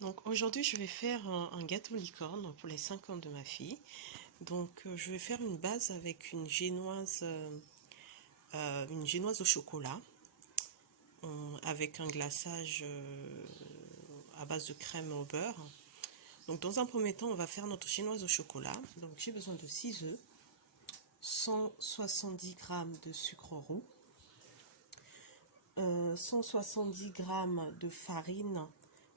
Donc aujourd'hui je vais faire un gâteau licorne pour les 5 ans de ma fille. Donc je vais faire une base avec une génoise au chocolat avec un glaçage à base de crème au beurre. Donc dans un premier temps on va faire notre génoise au chocolat. Donc j'ai besoin de 6 œufs, 170 g de sucre roux, 170 g de farine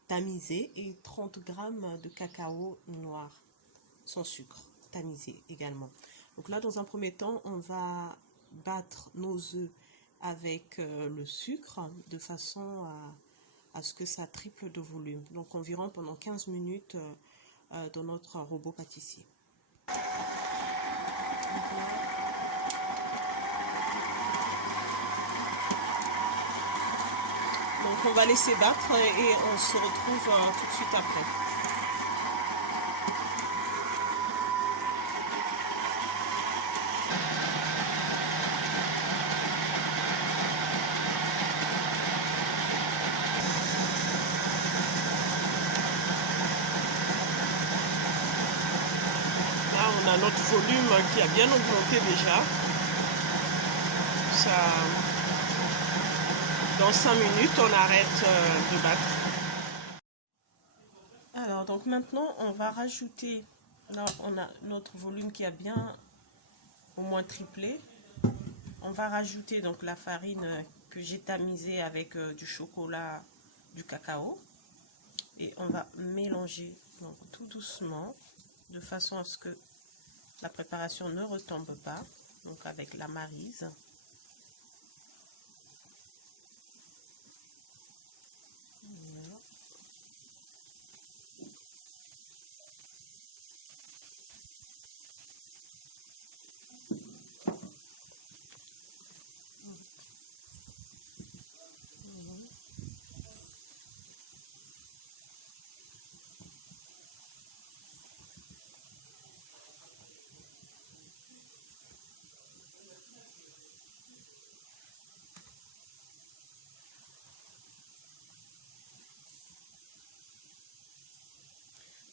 tamisée et 30 g de cacao noir sans sucre tamisé également. Donc là dans un premier temps on va battre nos œufs avec le sucre de façon à ce que ça triple de volume. Donc environ pendant 15 minutes dans notre robot pâtissier. Donc on va laisser battre et on se retrouve tout de suite après. Là on a notre volume qui a bien augmenté déjà. Dans 5 minutes, on arrête de battre. Alors, donc maintenant, on va rajouter, là on a notre volume qui a bien au moins triplé. On va rajouter donc la farine que j'ai tamisée avec du chocolat, du cacao. Et on va mélanger donc, tout doucement, de façon à ce que la préparation ne retombe pas. Donc avec la maryse.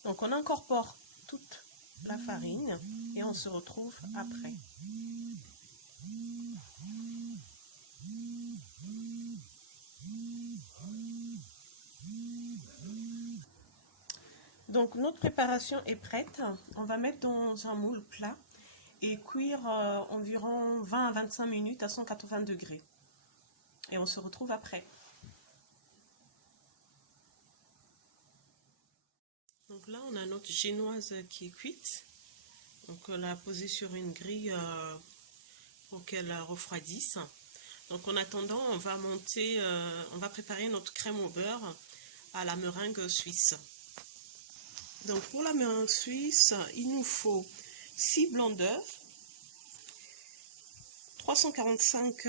Donc on incorpore toute la farine et on se retrouve après. Donc notre préparation est prête. On va mettre dans un moule plat et cuire environ 20 à 25 minutes à 180 degrés. Et on se retrouve après. Donc là, on a notre génoise qui est cuite. Donc on l'a posée sur une grille pour qu'elle refroidisse. Donc en attendant, on va préparer notre crème au beurre à la meringue suisse. Donc pour la meringue suisse, il nous faut 6 blancs d'œufs, 345 g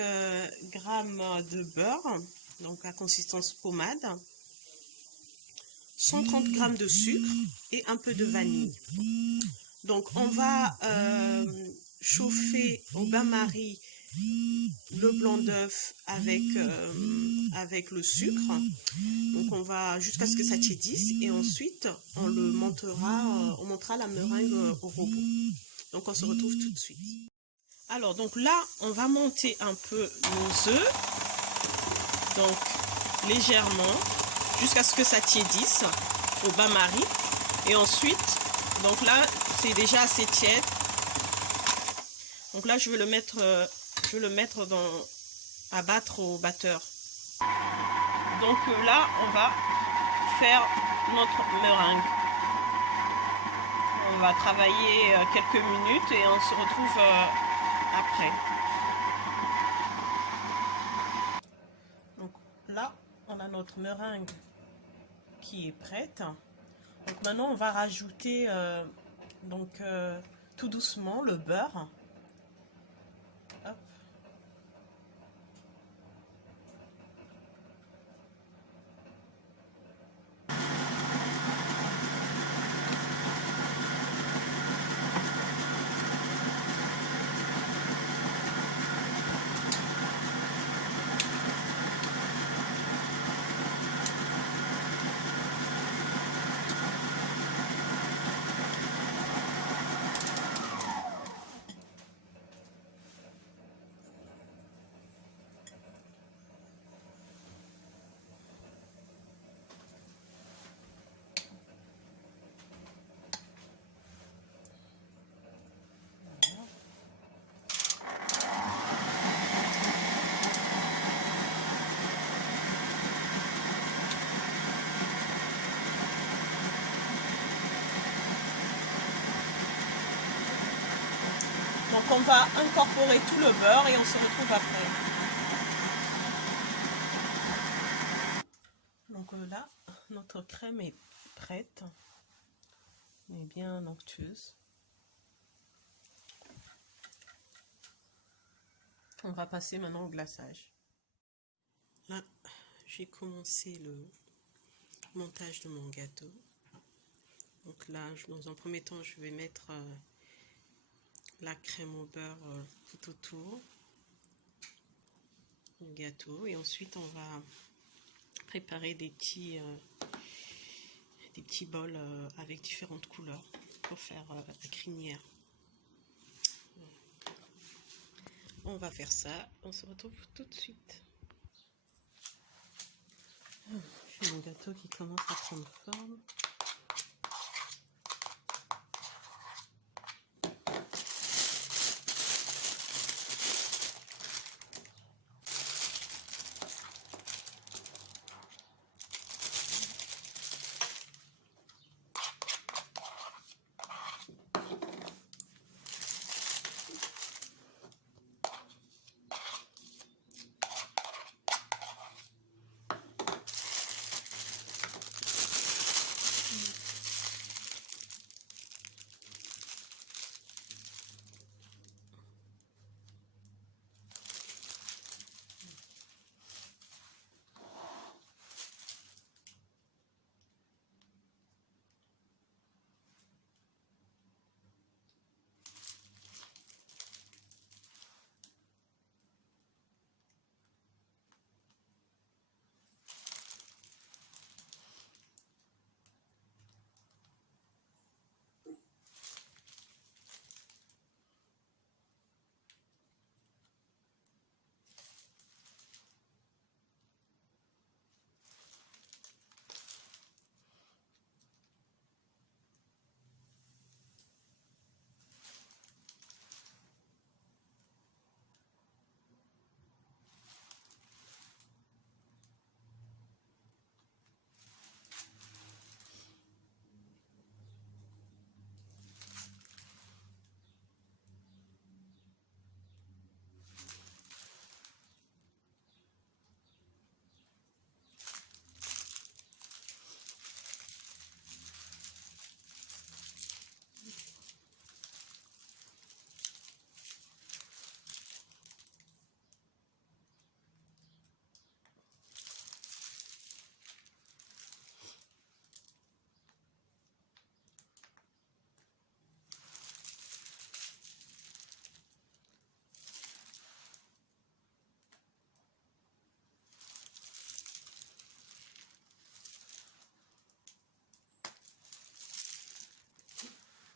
de beurre, donc à consistance pommade, 130 g de sucre et un peu de vanille. Donc on va chauffer au bain-marie le blanc d'œuf avec le sucre. Donc on va jusqu'à ce que ça tiédisse et ensuite on montera la meringue au robot. Donc on se retrouve tout de suite. Alors donc là on va monter un peu nos œufs, donc légèrement jusqu'à ce que ça tiédisse au bain-marie et ensuite donc là c'est déjà assez tiède. Donc là je vais le mettre à battre au batteur. Donc là on va faire notre meringue. On va travailler quelques minutes et on se retrouve après. Donc là on a notre meringue qui est prête. Donc maintenant on va rajouter tout doucement le beurre. Hop. on va incorporer tout le beurre et on se retrouve après. Donc là, notre crème est prête, elle est bien onctueuse. On va passer maintenant au glaçage. Là, j'ai commencé le montage de mon gâteau. Donc là, dans un premier temps, je vais mettre la crème au beurre tout autour du gâteau. Et ensuite, on va préparer des petits bols avec différentes couleurs pour faire la crinière. On va faire ça, on se retrouve tout de suite. J'ai mon gâteau qui commence à prendre forme.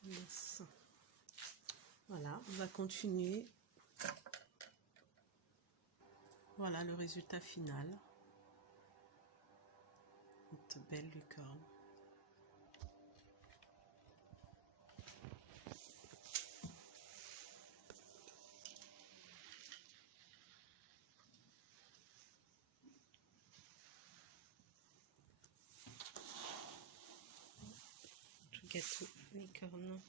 Yes. Voilà, on va continuer. Voilà le résultat final. Une belle lucarne. Gâteau licorne.